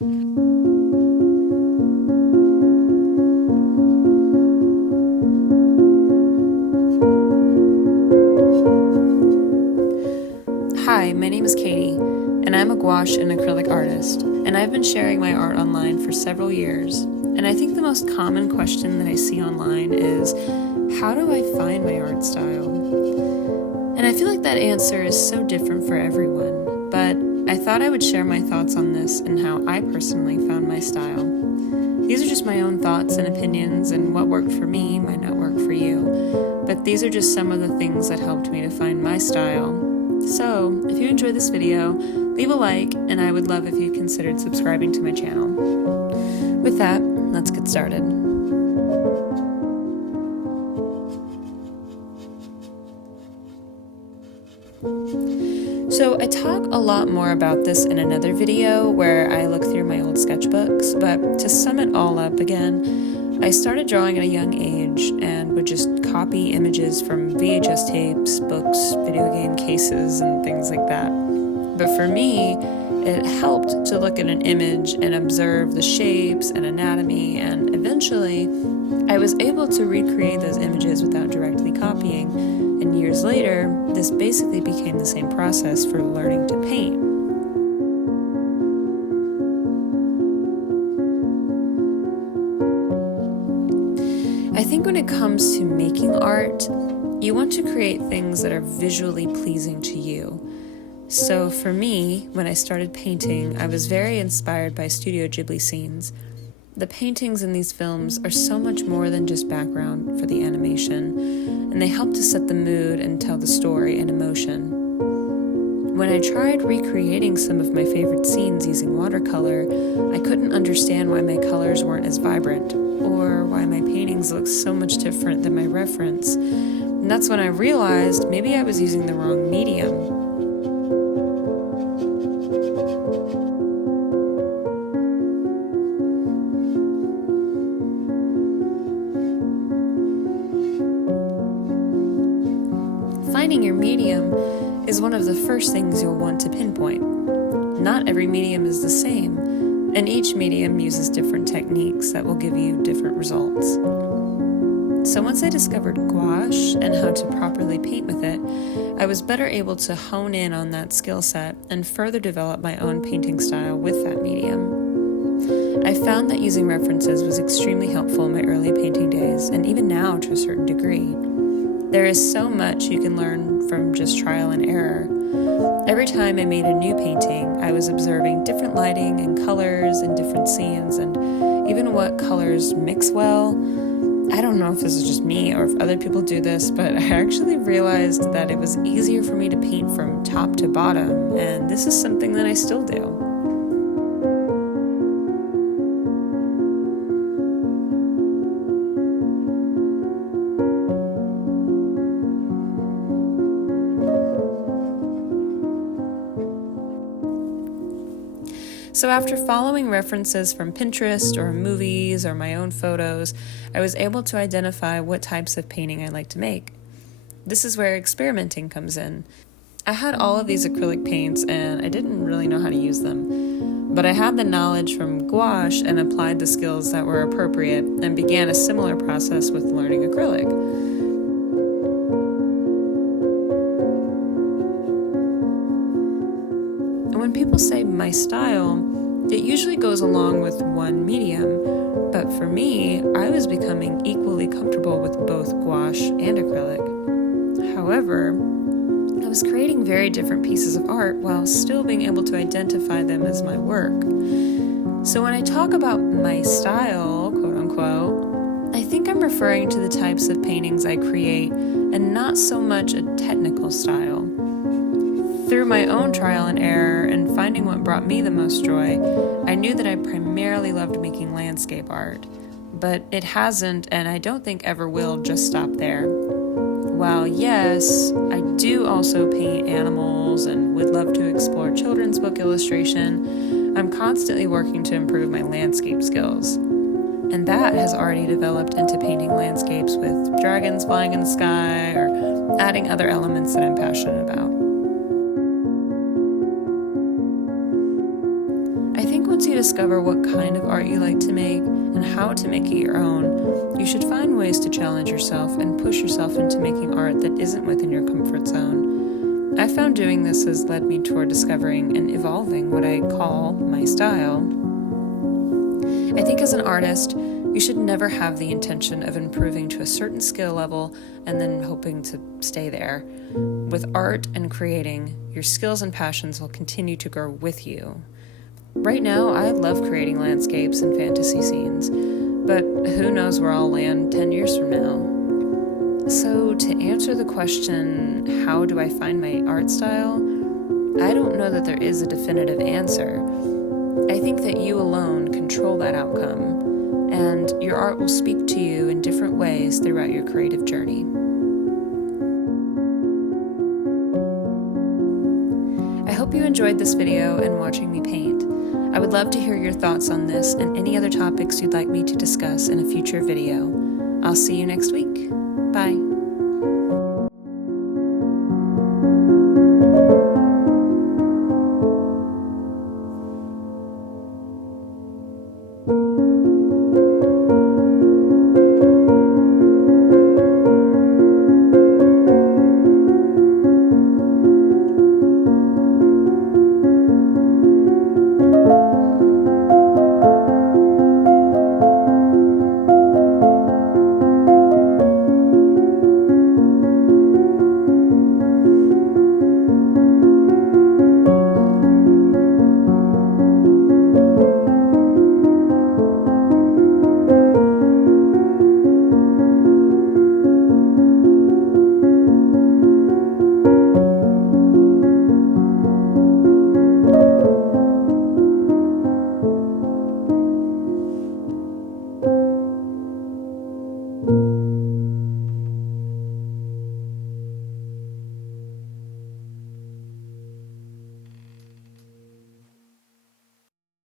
Hi, my name is Katie, and I'm a gouache and acrylic artist, and I've been sharing my art online for several years. And I think the most common question that I see online is, how do I find my art style? And I feel like that answer is so different for everyone, but I thought I would share my thoughts on this and how I personally found my style. These are just my own thoughts and opinions, and what worked for me might not work for you, but these are just some of the things that helped me to find my style. So, if you enjoyed this video, leave a like, and I would love if you considered subscribing to my channel. With that, let's get started. So I talk a lot more about this in another video where I look through my old sketchbooks, but to sum it all up again, I started drawing at a young age and would just copy images from VHS tapes, books, video game cases, and things like that. But for me, it helped to look at an image and observe the shapes and anatomy, and eventually I was able to recreate those images without directly copying, and years later, this basically became the same process for learning to paint. I think when it comes to making art, you want to create things that are visually pleasing to you. So for me, when I started painting, I was very inspired by Studio Ghibli scenes. The paintings in these films are so much more than just background for the animation, and they help to set the mood and tell the story and emotion. When I tried recreating some of my favorite scenes using watercolor, I couldn't understand why my colors weren't as vibrant, or why my paintings looked so much different than my reference. And that's when I realized maybe I was using the wrong medium. Finding your medium is one of the first things you'll want to pinpoint. Not every medium is the same, and each medium uses different techniques that will give you different results. So once I discovered gouache and how to properly paint with it, I was better able to hone in on that skill set and further develop my own painting style with that medium. I found that using references was extremely helpful in my early painting days, and even now to a certain degree. There is so much you can learn from just trial and error. Every time I made a new painting, I was observing different lighting and colors in different scenes, and even what colors mix well. I don't know if this is just me or if other people do this, but I actually realized that it was easier for me to paint from top to bottom, and this is something that I still do. So after following references from Pinterest or movies or my own photos, I was able to identify what types of painting I like to make. This is where experimenting comes in. I had all of these acrylic paints and I didn't really know how to use them. But I had the knowledge from gouache and applied the skills that were appropriate and began a similar process with learning acrylic. And when people say my style, it usually goes along with one medium, but for me, I was becoming equally comfortable with both gouache and acrylic. However, I was creating very different pieces of art while still being able to identify them as my work. So when I talk about my style, quote unquote, I think I'm referring to the types of paintings I create and not so much a technical style. Through my own trial and error and finding what brought me the most joy, I knew that I primarily loved making landscape art. But it hasn't, and I don't think ever will, just stop there. While yes, I do also paint animals and would love to explore children's book illustration, I'm constantly working to improve my landscape skills. And that has already developed into painting landscapes with dragons flying in the sky or adding other elements that I'm passionate about. I think what once you discover what kind of art you like to make and how to make it your own, you should find ways to challenge yourself and push yourself into making art that isn't within your comfort zone. I found doing this has led me toward discovering and evolving what I call my style. I think as an artist, you should never have the intention of improving to a certain skill level and then hoping to stay there. With art and creating, your skills and passions will continue to grow with you. Right now, I love creating landscapes and fantasy scenes, but who knows where I'll land 10 years from now. So to answer the question, how do I find my art style? I don't know that there is a definitive answer. I think that you alone control that outcome, and your art will speak to you in different ways throughout your creative journey. I hope you enjoyed this video and watching me paint. I would love to hear your thoughts on this and any other topics you'd like me to discuss in a future video. I'll see you next week. Bye.